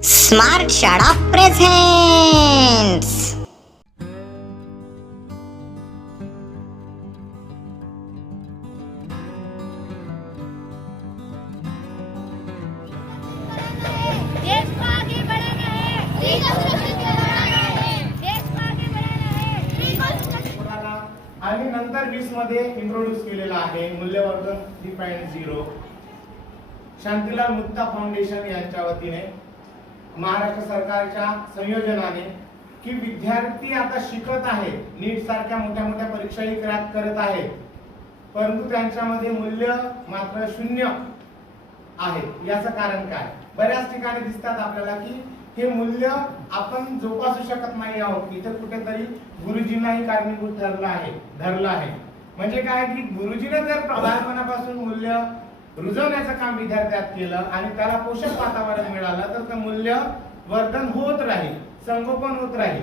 Smart शाळा presents. देश को आगे बढ़ाना है, देश को सुरक्षित बनाना है, देश को आगे बढ़ाना है, देश को सुरक्षित मुलांना आम्ही नंतर 20 मध्ये इंट्रोड्यूस केलेला आहे मूल्यवर्धन 3.0. शांतीलाल मुक्ता फाउंडेशन यांच्या वतीने महाराष्ट्र सरकारच्या संयोजनाने की विद्यार्थी आता शिकत आहे, नीट सारख्या मोठ्या मोठ्या परीक्षाही क्रॅक करत आहे, परंतु त्यांच्यामध्ये मूल्य मात्र शून्य आहे. याचं कारण काय? बऱ्याच ठिकाणी दिसतात आपल्याला की हे मूल्य आपण जोपासू शकत नाही आहोत. इथे कुठेतरी गुरुजींनाही कारणीभूत धरलं आहे. म्हणजे काय की गुरुजीने जर बालपणापासून मूल्य रुजवण्याचं काम विद्यार्थ्यात केलं आणि त्याला पोषक वातावरण मिळालं तर ते मूल्य वर्धन होत राहील, संगोपन होत राहील.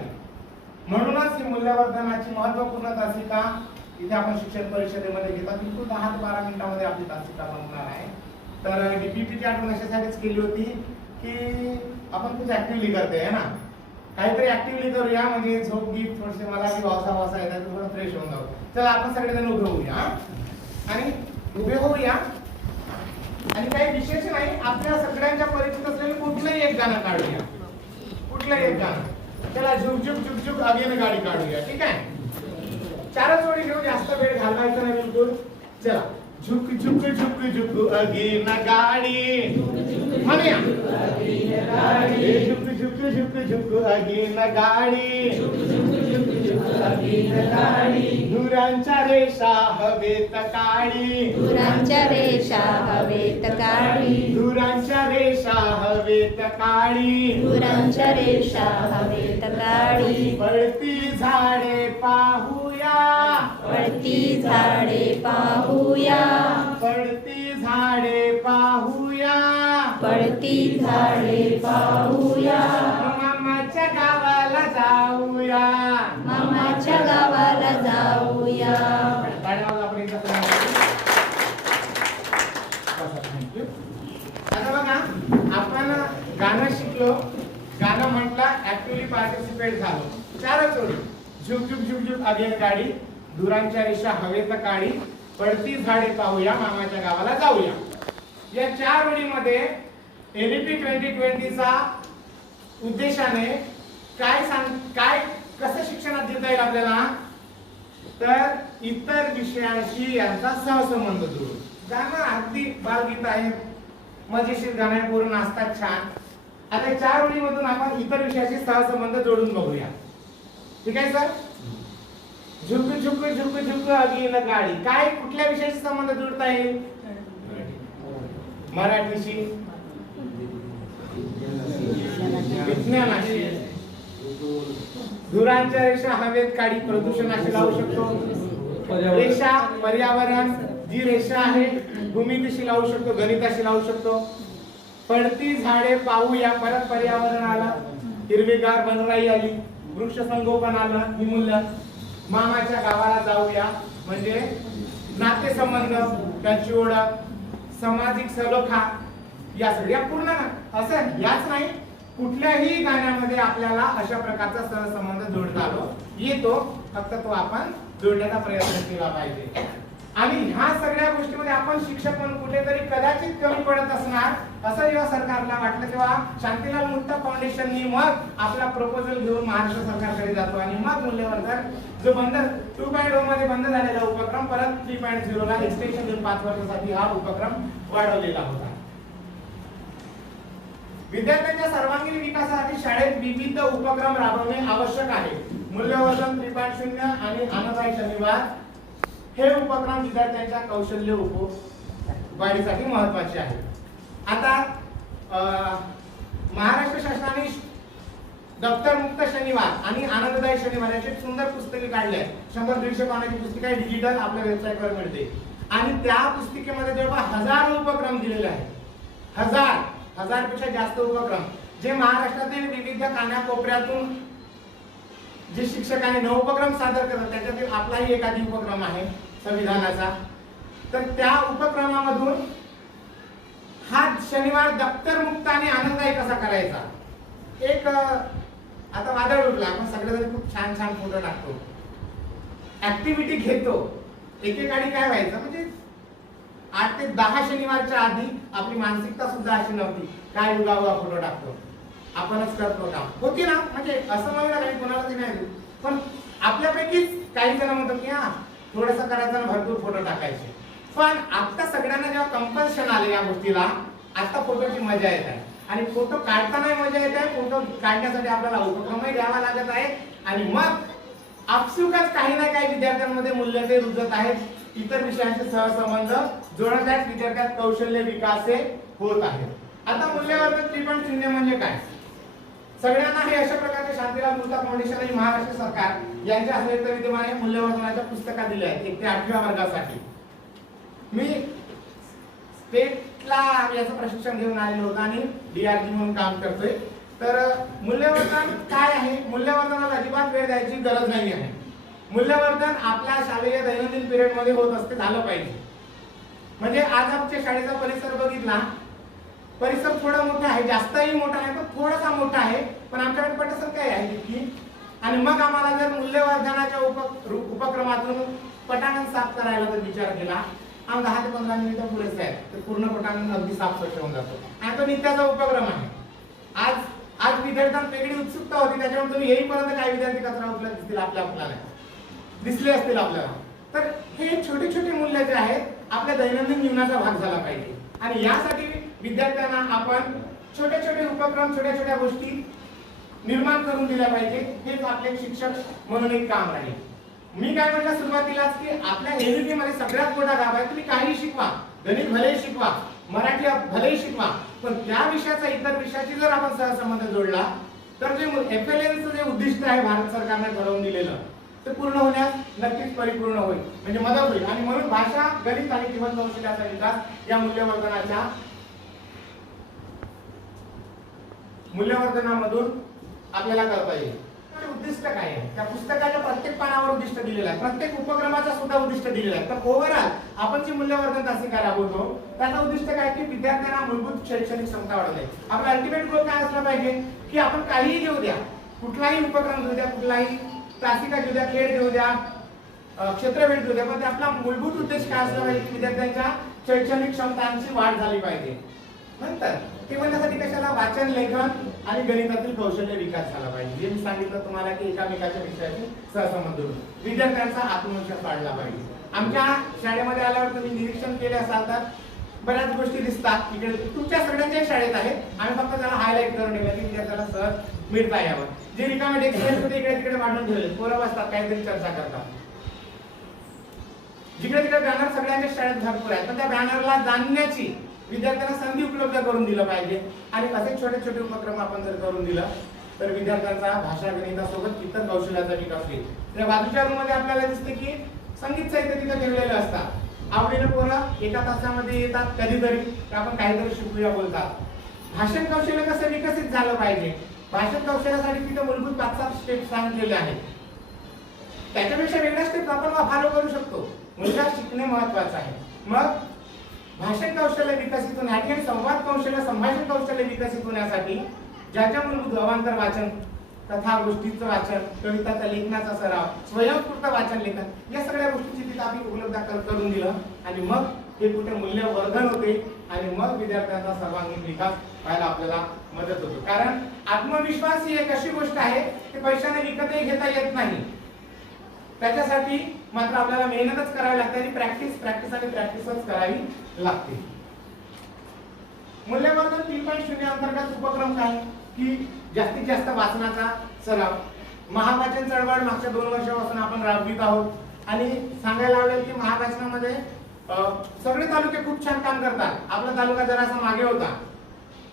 म्हणूनच ही मूल्यवर्धनाची महत्त्वपूर्ण तासिका इथे आपण शिक्षण परिषदेमध्ये घेतात. बिलकुल 10 ते 12 मिनिटांमध्ये आपली तासिका बनणार आहे. तर डीपीपीची आठवण अशासाठीच केली होती की आपण खूप ऍक्टिव्हली करते है ना, काहीतरी ऍक्टिव्हली करूया म्हणजे झोप गीत थोडेसे मला की वासा येतात, थोडं फ्रेश होऊन जाऊ. चला आपण सगळेजण उभे होऊया आणि उभे होऊया आणि काही विशेष नाही, आपल्या सगळ्यांच्या परिचित असलेलं कुठलंही एक गाणं काढूया, कुठलंही एक गाणं. चला झुक झुक झुक झुक अगेन गाडी काढूया. ठीक आहे, 4 जोडी घेऊन जास्त वेळ घालवायचा नाही बिलकुल. चला झुक झुक झुक झुक अगेन गाडी म्हणूया. झुक झुक झुक झुक अगेन गाडी, धुरांच्या रेषा हवेत काढी, धुरांच्या रेषा हवेत काढी, धुरांच्या रेषा हवेत काढी, धुरांच्या रेषा हवेत काढी. पळती झाडे पाहूया, पळती झाडे पाहूया, पळती झाडे पाहूया, पळती झाडे पाहूया. मामाच्या गावाला जाऊया, मामाच्या गावाला जाऊया. आता बघा आपण गाणं शिकलो, गाणं म्हटलं, ऍक्टिव्हली पार्टिसिपेट झालो. 4 जोडी झुक झुक झुक झुक अगेन गाडी, धुरांच्या रेषा हवेत काढी, पडती झाडे पाहूया, मामाच्या गावाला जाऊया. या 4 ओळीमध्ये एनईपी 2020चा उद्देशाने काय कसं शिक्षणात देता येईल आपल्याला, तर इतर विषयांशी यांचा सहसंबंध जोडून. गाणं अगदी बालगीत आहे, मजेशीर गाणं आहे, पूर्ण नाचतात छान. आता 4 ओळीमधून आपण इतर विषयाशी सहसंबंध जोडून बघूया. ठीक आहे सर? झुक झुक झुक झुक अगेन गाडी, काय कुठल्या विषयाशी संबंध जोडता येईल? मराठीशी, विज्ञानाशी. धुरांच्या रेषा हवेत काढी प्रदूषणाशी लावू शकतो. रेषा पर्यावरण, जी रेषा आहे भूमितीशी लावू शकतो, गणिताशी लावू शकतो. पडती झाडे पाहूया, परत पर्यावरण आलं, हिरवेगार बनराई आली, वृक्ष संगोपन आलं, ही मूल्य. मामाच्या गावाला जाऊया म्हणजे नातेसंबंध, त्यांची ओळख, सामाजिक सलोखा, या सगळ्या पूर्ण असं याच नाही, कुठल्याही गाण्यामध्ये आपल्याला अशा प्रकारचा सहसंबंध जोडता येतो, फक्त तो आपण जोडण्याचा प्रयत्न केला पाहिजे. आणि ह्या सगळ्या गोष्टीमध्ये आपण शिक्षक म्हणून कुठेतरी कदाचित कमी पडत असणार असं जेव्हा सरकारला वाटलं, तेव्हा शांतीलाल मुक्ता फाउंडेशननी मग आपला प्रपोजल घेऊन महाराष्ट्र सरकारकडे जातो आणि मग मूल्यवर्धन जो बंद 2.0 मध्ये बंद झालेला उपक्रम परत 3.0 ला एक्सटेन्शन देऊन 5 वर्षासाठी हा उपक्रम वाढवलेला होता. विद्यार्थ्यांच्या सर्वांगीण विकासासाठी शाळेत विविध उपक्रम राबवणे आवश्यक आहे. मूल्यवर्धन 3.0 आणि आनंददायी शनिवार हे उपक्रम विद्यार्थ्यांच्या कौशल्य वाढीसाठी महत्त्वाचे आहे. आता महाराष्ट्र शासनाने दप्तर मुक्त शनिवार आणि आनंददायी शनिवार याची सुंदर पुस्तके काढली आहेत. 100-150 पानाची पुस्तिका डिजिटल आपल्या वेबसाईटवर मिळते आणि त्या पुस्तिकेमध्ये जवळ हजारो उपक्रम दिलेले आहेत. हजारपेक्षा जास्त उपक्रम जे महाराष्ट्रातील विविध कानाकोपऱ्यातून जे शिक्षकांनी उपक्रम सादर करतात, त्याच्यातील आपलाही एखादी उपक्रम आहे संविधानाचा. तर त्या उपक्रमामधून हा शनिवार दप्तर मुक्त आणि आनंददायी कसा करायचा. एक आता वादळ उठला, आपण सगळेजण खूप छान छान फोटो टाकतो, ऍक्टिव्हिटी घेतो. एकेकाळी काय व्हायचं म्हणजे 8 ते 10 शनिवारच्या आधी आपली मानसिकता सुद्धा अशी नव्हती, काय उगावा फोटो टाकतो, आपणच करतो काम होती ना. म्हणजे असं म्हणलं नाही, कोणालाच नाही, पण आपल्यापैकीच काही जण म्हणतो की हा थोडंसं करायचं आणि भरपूर फोटो टाकायचे. पण आता सगळ्यांना जेव्हा कंपल्शन आलं या गोष्टीला, आता फोटोची मजा येत आहे आणि फोटो काढताना मजा येत आहे. फोटो काढण्यासाठी आपल्याला उपक्रमही द्यावा लागत आहे आणि मग आपसुकच काही ना काही विद्यार्थ्यांमध्ये मूल्य ते रुजत आहेत, इतर विषयांचे सहसंबंध जोडत आहेत, विद्यार्थ्यात कौशल्य विकास होत आहे. आता मूल्यवर्धन 3.0 म्हणजे काय. सगळ्यांना हे अशा प्रकारचे शांतीलाल मुक्ता फाउंडेशन आणि महाराष्ट्र सरकार यांच्या संयुक्त विद्यमाने मूल्यवर्धनाच्या पुस्तका दिल्या आहेत 1 ते 8व्या वर्गासाठी. मी स्टेटला याचं प्रशिक्षण घेऊन आलेलो होतो आणि DRG म्हणून काम करतोय. तर मूल्यवर्धन काय आहे, मूल्यवर्धनाला अजिबात वेळ द्यायची गरज नाही आहे. मूल्यवर्धन आपल्या शालेय दैनंदिन पिरियड मध्ये होत असते, झालं पाहिजे. म्हणजे आज आमच्या शाळेचा परिसर बघितला, परिसर थोडा मोठा आहे, जास्तही मोठा नाही पण थोडासा मोठा आहे, पण आमच्याकडे पटसंख्या आहे तितकी. आणि मग आम्हाला जर मूल्यवर्धनाच्या उपक्रमातून पटांगण साफ करायला जर विचार केला, 10 ते 15 मिनिटं पुरेसे आहेत, तर पूर्ण पटांगण अगदी साफ स्वच्छ होऊन जातो आणि तो नित्याचा उपक्रम आहे. आज विद्यार्थ्यांना वेगळी उत्सुकता होती, त्याच्यामुळे तुम्ही येईपर्यंत काही विद्यार्थी कचरा उचलत दिसतील, आपल्याला दिसले असतील आपल्याला. तर हे छोटे छोटे मूल्य जे आहेत आपल्या दैनंदिन जीवनाचा भाग झाला पाहिजे आणि यासाठी विद्यार्थ्यांना आपण छोटे छोटे उपक्रम, छोट्या छोट्या गोष्टी निर्माण करून दिल्या पाहिजे. हेच आपले शिक्षक म्हणून एक काम राहील. मी काय म्हटलं सुरुवातीलाच की आपल्या एबीपी मध्ये सगळ्यात मोठा गाभ आहे, तुम्ही काही शिकवा, गणित भलेही शिकवा, मराठी भलेही शिकवा, पण त्या विषयाचा इतर विषयाची जर आपण सहसंबंध जोडला तर जे FLNचं जे उद्दिष्ट आहे भारत सरकारने ठरवून दिलेलं, ते पूर्ण होण्यास नक्कीच परिपूर्ण होईल, म्हणजे मदत होईल. आणि म्हणून भाषा, गणित आणि जीवन कौशल्याचा विकास या मूल्यवर्धनामधून आपल्याला करता येईल. उद्दिष्ट काय आहे, त्या पुस्तकाच्या प्रत्येक पानावर उद्दिष्ट दिलेलं आहे, प्रत्येक उपक्रमाचा सुद्धा उद्दिष्ट दिलेलं आहे. तर ओव्हरऑल आपण जी मूल्यवर्धन तासिका राबवतो त्याचा उद्दिष्ट काय की विद्यार्थ्यांना मूलभूत शैक्षणिक क्षमता वाढवणे. आपला अल्टिमेट गोल काय असला पाहिजे की आपण काहीही घेऊ द्या, कुठलाही उपक्रम घेऊ द्या, कुठलाही तासिका घेऊ द्या, खेळ घेऊ द्या, क्षेत्रभेट घेऊ द्या, पण आपला मूलभूत उद्देश काय असला पाहिजे की विद्यार्थ्यांच्या शैक्षणिक क्षमतांची वाढ झाली पाहिजे. नंतर ते म्हणण्यासाठी कशाला वाचन, लेखन आणि गणितातील कौशल्य विकास झाला पाहिजे. जे मी सांगितलं तुम्हाला की एकामेकाच्या विषयाचे सहसंबंध विद्यार्थ्यांचा आत्मविश्वास वाढला पाहिजे. आमच्या शाळेमध्ये आल्यावर तुम्ही निरीक्षण केले असाल तर बऱ्याच गोष्टी दिसतात, इकडे तुमच्या सगळ्यांच्या शाळेत आहेत, आम्ही फक्त त्याला हायलाइट करून ठेवलं की विद्यार्थ्याला सहज मिळता यावं. जे रिकामे डेस्क होते इकडे तिकडे मांडून ठेवले, पोरं बसतात, काहीतरी चर्चा करतात. जिकडे तिकडे बॅनर सगळ्यांच्या शाळेत भरपूर आहेत, पण त्या बॅनरला जाणण्याची विद्यार्थ्यांना संधी उपलब्ध करून दिलं पाहिजे. आणि असे छोटे छोटे उपक्रम आपण जर करून दिलं तर विद्यार्थ्यांचा भाषा, गणितासोबत इतर कौशल्याचा विकास होईल. त्या बाजूच्या रूम मध्ये आपल्याला दिसते की संगीत साहित्य तिथं ठेवलेलं असतात, आवडीने पोरं एका तासामध्ये येतात, कधीतरी आपण काहीतरी शिकूया बोलतात. भाषण कौशल्य कसं विकसित झालं पाहिजे, भाषण कौशल्यासाठी तिथं मूलभूत 5-7 स्टेप सांगितलेले आहेत. त्याच्यापेक्षा वेगळ्या स्टेप आपण फॉलो करू शकतो. मुलगा शिकणे महत्वाचं आहे. मग भाषण कौशल्य विकसित होण्यासाठी आणि संवाद कौशल्य, संभाषण कौशल्य विकसित होण्यासाठी ज्याच्या मूलभूत अवांतर वाचन, कथा गोष्टीचं वाचन, कविताचा लेखनाचा सराव, स्वयंस्फूर्त वाचन लेखन, या सगळ्या गोष्टींची तिथं आम्ही उपलब्ध करून दिलं आणि मग हे कुठे मूल्यवर्धन होते आणि मग विद्यार्थ्यांचा सर्वांगीण विकास व्हायला आपल्याला मदत होतो. कारण आत्मविश्वास ही एक अशी गोष्ट आहे की पैशाने विकतही घेता येत नाही. त्याच्यासाठी मात्र आपल्याला मेहनतच करावी लागते आणि प्रॅक्टिस आणि प्रॅक्टिसच करावी लागते. मूल्यवर्धन 3.0 अंतर्गत उपक्रम काय की जास्तीत जास्त वाचनाचा सराव. महावाचन चळवळ मागच्या 2 वर्षापासून आपण राबवित आहोत आणि सांगायला आवडेल की महावाचनामध्ये सगळे तालुके खूप छान काम करतात. आपला तालुका जरासा मागे होता,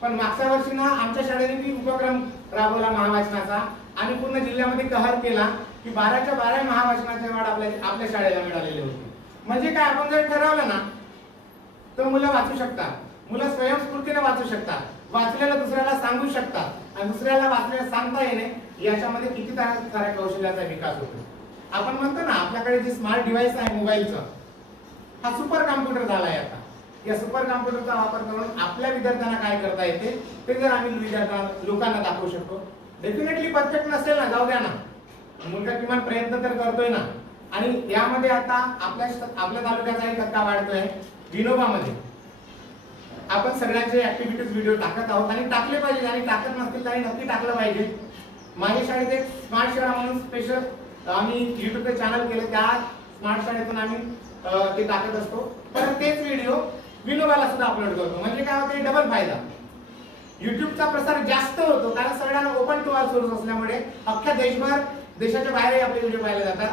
पण मागच्या वर्षी ना आमच्या शाळेने उपक्रम राबवला महावाचनाचा आणि पूर्ण जिल्ह्यामध्ये कहर केला की 12च्या 12 महावाचनाचे अवॉर्ड आपल्या शाळेला मिळालेले होते. म्हणजे काय, आपण जर ठरवलं ना तर मुलं वाचू शकतात, मुलं स्वयंस्फूर्तीने वाचू शकतात, वाचलेलं दुसऱ्याला सांगू शकतात आणि दुसऱ्याला वाचलेलं सांगता येणे याच्यामध्ये किती साऱ्या कौशल्याचा विकास होतो. आपण म्हणतो ना आपल्याकडे जे स्मार्ट डिव्हाइस आहे मोबाईलचं, हा सुपर कॉम्प्युटर झालाय आता. या सुपर कॉम्प्युटरचा वापर करून आपल्या विद्यार्थ्यांना काय करता येते ते जर आम्ही लोकांना दाखवू शकतो. डेफिनेटली परफेक्ट नसेल ना, जाऊ द्या ना, मुलगा किमान प्रयत्न तर करतोय ना. आणि यामध्ये आता आपल्या तालुक्याचा एक धक्का वाढतोय. विनोबामध्ये आपण सगळ्यांचे ऍक्टिव्हिटीज व्हिडिओ टाकत आहोत आणि टाकले पाहिजे, आणि टाकत नसतील तरी नक्की टाकलं पाहिजे. माझ्या शाळेत एक स्मार्ट शाळा म्हणून स्पेशल आम्ही युट्यूबचे चॅनल केले, त्या स्मार्ट शाळेतून आम्ही ते टाकत असतो. पण तेच व्हिडिओ विनोबाला सुद्धा अपलोड करतो. म्हणजे काय होते, डबल फायदा. युट्यूबचा प्रसार जास्त होतो कारण सगळ्यांना ओपन टू ऑल सोर्स असल्यामुळे अख्ख्या देशाच्या बाहेरही आपले व्हिडिओ पाहायला जातात.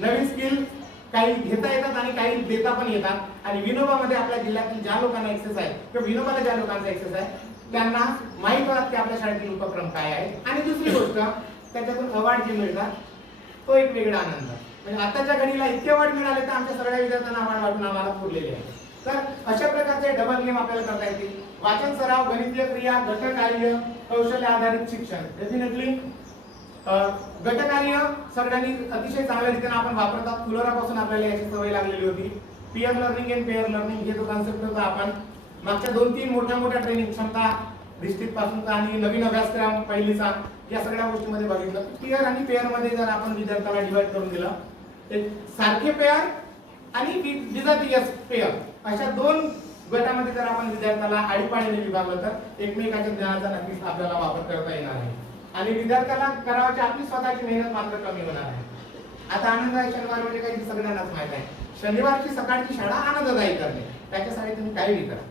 नवीन स्किल काही घेता येतात आणि काही देता पण येतात. आणि विनोबामध्ये आपल्या जिल्ह्यातील ज्या लोकांना एक्सेस आहे किंवा विनोबाला ज्या लोकांचा एक्सेस आहे त्यांना माहित होतात की आपल्या शाळेतील उपक्रम काय आहे. आणि दुसरी गोष्ट, त्याच्यातून अवॉर्ड जे मिळतात तो एक वेगळा आनंद. म्हणजे आताच्या घडीला इतके अवॉर्ड मिळाले तर आमच्या सगळ्या विद्यार्थ्यांना अवॉर्ड वाटून आम्हाला पुरलेले आहे. तर अशा प्रकारचे डबल गेम आपल्याला करता येतील. वाचन सराव, गणितीय क्रिया, गटकार्य, कौशल्य आधारित शिक्षण. डेफिनेटली गटकार्य सगळ्यांनी अतिशय चांगल्या रीतीने आपण वापरतात. फुलोरापासून आपल्याला याची सवय लागलेली होती. Peer learning and pair learning हे जो कॉन्सेप्ट होता आपण मागच्या 2-3 मोठ्या ट्रेनिंग क्षमता डिस्ट्रिक्ट पासून आणि नवीन अभ्यासक्रम पहिलीचा या सगळ्या गोष्टींमध्ये बघितलं. पीअर आणि पेअर मध्ये जर आपण विद्यार्थ्याला डिवाइड करून दिलं, एक सारखे पेअर आणि विजातीय पेअर अशा 2 गटामध्ये जर आपण विद्यार्थ्याला आडीपाडीने विभागलं तर एकमेकाच्या ज्ञानाचा नक्कीच आपल्याला वापर करता येणार आहे. आणि विद्यार्थ्याला करावाची आपली स्वतःची मेहनत मात्र कमी होणार आहे. आता आनंददायी शनिवार म्हणजे काही सगळ्यांनाच माहित आहे. शनिवारची सकाळची शाळा आनंददायी करणे, त्याच्यासाठी तुम्ही काही करा.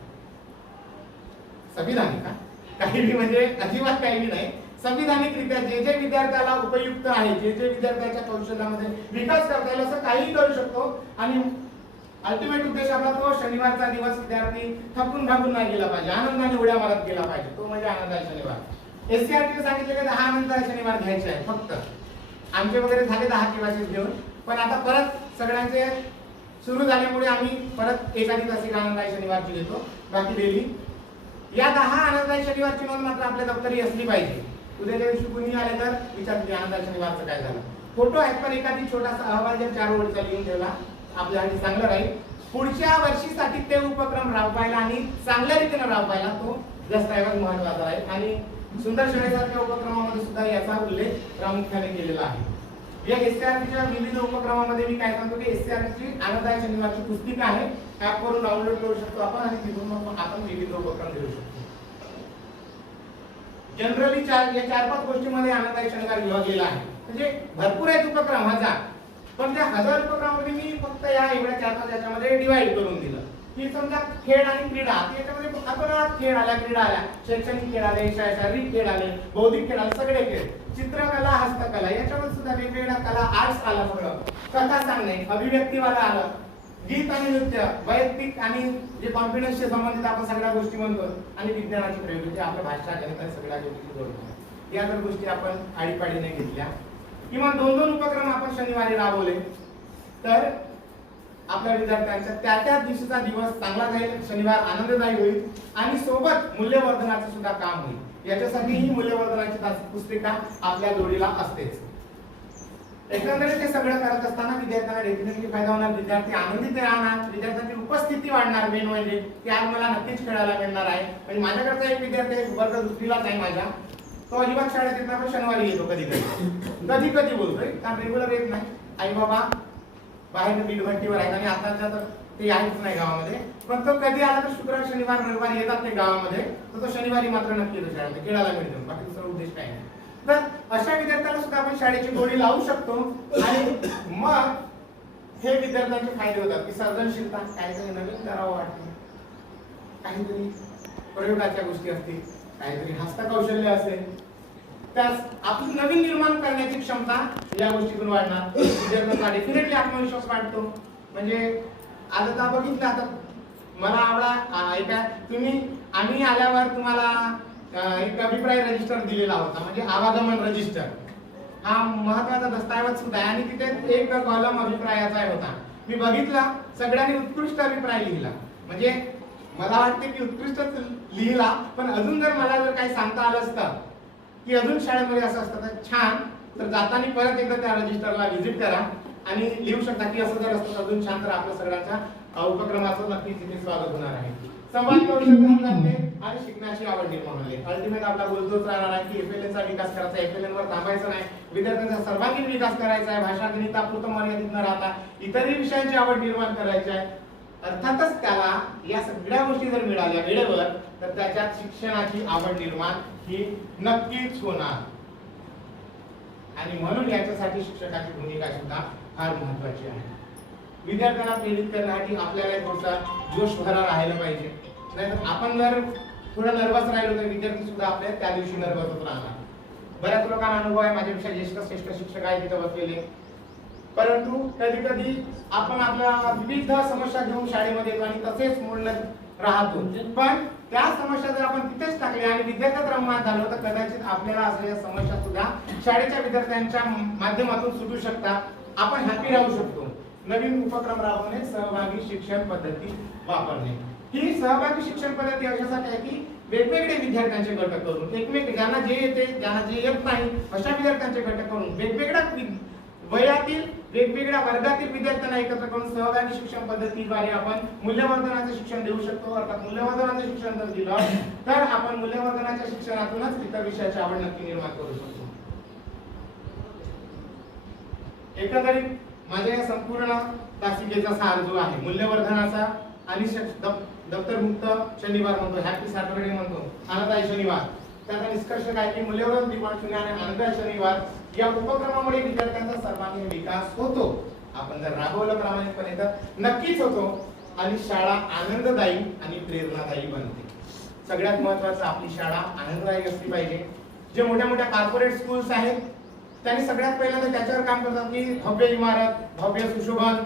संविधानिक काही म्हणजे अजिबात काही नाही. संविधानिकरित्या जे जे विद्यार्थ्याला उपयुक्त आहे, जे जे विद्यार्थ्याच्या कौशल्यामध्ये विकास करता येईल असं काही करू शकतो. आणि अल्टिमेट उद्देश आपला तो शनिवारचा दिवस विद्यार्थी थकून भागून नाही गेला पाहिजे, आनंदाने उड्या मारत गेला पाहिजे. तो म्हणजे आनंदाचा शनिवार. एससीआरटीने सांगितले की 10 आनंदाचे शनिवार घ्यायचे आहे फक्त. आमचे वगैरे झाले 10 क्लासेस घेऊन, पण आता परत सगळ्यांचे सुरू झाल्यामुळे आम्ही परत एखादी तास एक आनंदाची शनिवारची घेतो. बाकी डेली या 10 आनंदाची शनिवारची नोंद मात्र आपल्या दप्तरी असली पाहिजे. उद्याच्या दिवशी कुणी आले तर विचारते आनंदाच्या शनिवारचं काय झालं. फोटो आहेत पण एखादी छोटासा अहवाल जर 4 ओळीचा लिहून ठेवला आपल्यासाठी चांगलं राहील. पुढच्या वर्षीसाठी ते उपक्रम राबवायला आणि चांगल्या रीतीने राबवायला तो दस्तऐवज महत्वाचा आहे. आणि सुंदर शाळेसारख्या उपक्रमामध्ये सुद्धा याचा उल्लेख प्रामुख्याने केलेला आहे. या एससीआरटीच्या विविध उपक्रमामध्ये मी काय सांगतो की एससीआरटीची आनंदाची शनिवारची पुस्तिका आहे, ऍप वरून डाउनलोड करू शकतो आपण आणि तिथून मग आपण विविध उपक्रम देऊ शकतो. जनरली या 4-5 गोष्टींमध्ये आनंदाची शनिवार विभागलेला आहे. म्हणजे भरपूर आहेत उपक्रम, 1000, पण त्या 1000 उपक्रमामध्ये मी फक्त या एवढ्या 4-5 याच्यामध्ये डिवाइड करून दिलं की समजा खेळ आणि क्रीडा, याच्यामध्ये आपण खेळ आल्या, क्रीडा आल्या, शैक्षणिक खेळ आले, शारीरिक खेळ आले, बौद्धिक खेळ आले, सगळे खेळ, चित्रकला, हस्तकला, याच्यामध्ये सुद्धा वेगवेगळ्या कला, आर्ट्स आला, सगळं कथा सांगणे, अभिव्यक्तीवाला आलं, गीत आणि नृत्य, वैयक्तिक आणि जे कॉन्फिडन्सशी संबंधित आपण सगळ्या गोष्टी म्हणतो, आणि विज्ञानाची प्रयोग म्हणजे आपल्या भाषा, गणित आणि सगळ्या गोष्टी जोडतो. या जर गोष्टी आपण आडीपाडीने घेतल्या किंवा 2-2 उपक्रम आपण शनिवारी राबवले तर आपल्या विद्यार्थ्यांचा त्या दिवसाचा दिवस चांगला जाईल, शनिवार आनंददायी होईल आणि सोबत मूल्यवर्धनाचं सुद्धा काम होईल. याच्यासाठी ही मूल्यवर्धनाची पुस्तिका आपल्या जोडीला असतेच. एकंदरीत ते सगळं करत असताना विद्यार्थ्यांना डेफिनेटली फायदा होणार, विद्यार्थी आनंदित राहणार, विद्यार्थ्यांची उपस्थिती वाढणार. मेन म्हणजे की आज मला नक्कीच खेळायला मिळणार आहे. म्हणजे माझ्याकडचा एक विद्यार्थी वर्ग 2रीलाच आहे माझ्या, तो अजिबात शाळेत येत नाही पण शनिवारी येतो कधी बोलतोय, कारण रेग्युलर येत नाही. आई बाबा बाहेर बीडभट्टीवर आहेत आणि आताच्या तर ते आहेच नाही गावामध्ये, पण तो कधी आला तर शुक्रवार, शनिवार, रविवारी येतात ते गावामध्ये, तर तो शनिवारी मात्र नक्की येतो शाळेत, खेळायला मिळतो. बाकी दुसरा उद्देश काय नाही. तर अशा विद्यार्थ्याला सुद्धा आपण शाळेची गोडी लावू शकतो आणि मग हे विद्यार्थ्यांचे फायदे होतात की सर्जनशीलता, काहीतरी नवीन करावं वाटतं, काहीतरी प्रयोगाच्या गोष्टी असतील, काहीतरी हस्तकौशल्य असेल, त्यास आपली नवीन निर्माण करण्याची क्षमता या गोष्टीतून वाढणार. विद्यार्थ्यांचा डेफिनेटली आत्मविश्वास वाढतो. म्हणजे आता बघितलं, आता मला आवडा ऐका तुम्ही, आम्ही आल्यावर तुम्हाला एक अभिप्राय रजिस्टर दिलेला होता, म्हणजे आवागमन रजिस्टर हा महत्वाचा दस्तऐवज सुद्धा आहे आणि तिथे एक कॉलम अभिप्रायाचा होता. मी बघितला, सगळ्यांनी उत्कृष्ट अभिप्राय लिहिला. म्हणजे मला वाटते की उत्कृष्टच लिहिला, पण अजून जर मला जर काही सांगता आलं असतं की अजून शाळेमध्ये असं असतं तर छान, तर जाताना परत एकदा त्या रजिस्टरला व्हिजिट करा आणि लिहू शकता की असं जर असतं अजून छान, तर आपल्या सगळ्यांचा उपक्रमाचं नक्कीच इथे स्वागत होणार आहे. संवाद कौशल्य सुधारते आणि शिकण्याची आवड निर्माण होते. अल्टिमेट आपला गोल तोच राहणार आहे की FLN चा विकास करायचा, FLN वर थांबायचं नाही, विद्यार्थ्यांचा सर्वांगीण विकास करायचा आहे, भाषा गणितापुरतं मर्यादित न राहता इतरही विषयांची आवड निर्माण करायची आहे. अर्थातच त्याला या सगळ्या गोष्टी जर मिळाल्या वेळेवर तर त्याच्यात शिक्षणाची आवड निर्माण ही नक्कीच होणार. आणि म्हणून याच्यासाठी शिक्षकाची भूमिका सुद्धा फार महत्त्वाची आहे. विद्यार्थ्यांना प्रेरित करण्यासाठी आपल्याला थोडासा जोश भरा राहायला पाहिजे. नाहीतर आपण जर थोडं नर्वस राहिलो तर विद्यार्थी सुद्धा आपल्या त्या दिवशी नर्वसच राहणार. बऱ्याच लोकांना अनुभव आहे, माझ्यापेक्षा श्रेष्ठ शिक्षक आहे तिथे बसलेले, परंतु कधी कधी आपण आपल्या विविध समस्या घेऊन शाळेमध्ये येतो आणि तसेच मोडत राहतो. पण त्या समस्या जर आपण तिथेच टाकल्या आणि विद्यार्थ्यात रममान झालो तर कदाचित आपल्याला असलेल्या समस्या सुद्धा शाळेच्या विद्यार्थ्यांच्या माध्यमातून सुटू शकतात. आपण हॅपी राहू शकतो. नवीन उपक्रम राबवणे, सहभागी शिक्षण पद्धती वापरणे. ही सहभागी शिक्षण पद्धती अशासाठी आहे की वेगवेगळे विद्यार्थ्यांचे गट करून एकमेक ज्यांना जे येते ज्यांना जे येत नाही अशा विद्यार्थ्यांचे गट करून वेगवेगळ्या वयातील वेगवेगळ्या वर्गातील विद्यार्थ्यांना एकत्र करून सहभागी शिक्षण पद्धतीद्वारे आपण मूल्यवर्धनाचे शिक्षण देऊ शकतो. अर्थात मूल्यवर्धनाचे शिक्षण जर दिलं तर आपण मूल्यवर्धनाच्या शिक्षणातूनच इतर विषयाची आवड नक्की निर्माण करू शकतो. एकंदरीत माझ्या या संपूर्ण तासिकेचा सार जो आहे मूल्यवर्धनाचा आणि दप्तरमुक्त शनिवार म्हणतो, हॅपी सॅटरडे म्हणतो, आनंददायी शनिवार, त्याचा निष्कर्ष काय की मूल्यवर्धन दीपावली आणि आनंददायी शनिवार या उपक्रमामुळे विद्यार्थ्यांचा सर्वांगीण विकास होतो. आपण जर राबवलं प्रामाणिकपणे तर नक्कीच होतो आणि शाळा आनंददायी आणि प्रेरणादायी बनते. सगळ्यात महत्त्वाचं आपली शाळा आनंददायी असली पाहिजे. जे मोठ्या मोठ्या कॉर्पोरेट स्कूल्स आहेत त्यांनी सगळ्यात पहिल्यांदा त्याच्यावर काम करतात की भव्य इमारत, भव्य सुशोभन,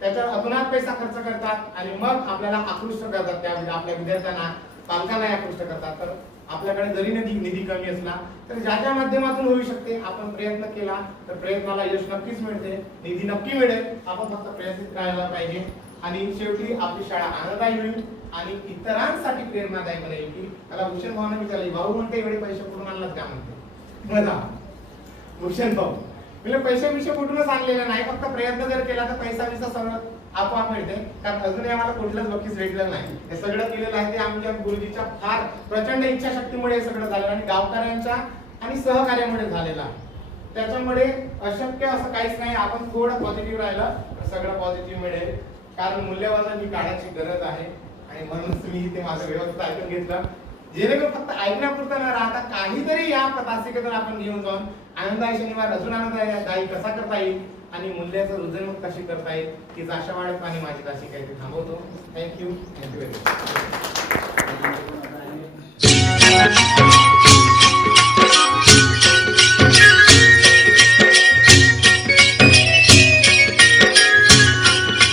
त्याच्यावर अतोनात पैसा खर्च करतात आणि मग आपल्याला आकृष्ट करतात. त्या आपल्या विद्यार्थ्यांना पालकांना आकृष्ट करतात. तर आपल्याकडे जरी निधी कमी असला तर ज्या माध्यमातून होऊ शकते आपण प्रयत्न केला तर प्रयत्नाला यश नक्कीच मिळते, निधी नक्की मिळेल. आपण फक्त प्रयत्नित राहायला पाहिजे आणि शेवटी आपली शाळा आनंददायी होईल आणि इतरांसाठी प्रेरणादायी बनेल. की त्याला भूषण भावना विचारली, भाऊ म्हणते एवढे पैसे कुठून आणलात का म्हणते. बघा भूषण भाऊ म्हणजे पैसे कुठूनच आणलेले नाही, फक्त प्रयत्न जर केला तर पैसा सगळं आपोआप मिळते. कारण अजूनही आम्हाला कुठलंच बक्षीस भेटलं नाही. हे सगळं केलेलं आहे ते आमच्या गुरुजीच्या फार प्रचंड इच्छाशक्तीमुळे सगळं झालं आणि गावकऱ्यांच्या आणि सहकार्यामुळे झालेलं आहे. त्याच्यामुळे अशक्य असं काहीच नाही. आपण थोडं पॉझिटिव्ह राहिलं तर सगळं पॉझिटिव्ह मिळेल. कारण मूल्यवर्धन ही काळाची गरज आहे आणि म्हणूनच मी ते माझं व्यवस्थित ऐकून घेतलं. जेणेकरून फक्त ऐकण्यापुरतं न राहता काहीतरी या तासिकेतून आपण घेऊन जाऊन आनंददायी शनिवार अजून आनंददायी कसा करता येईल आणि मूल्याचं रुजवणूक कशी करता येईल हीच आशा वाढत आणि माझी तासिका इथे थांबवतो. Thank you very much.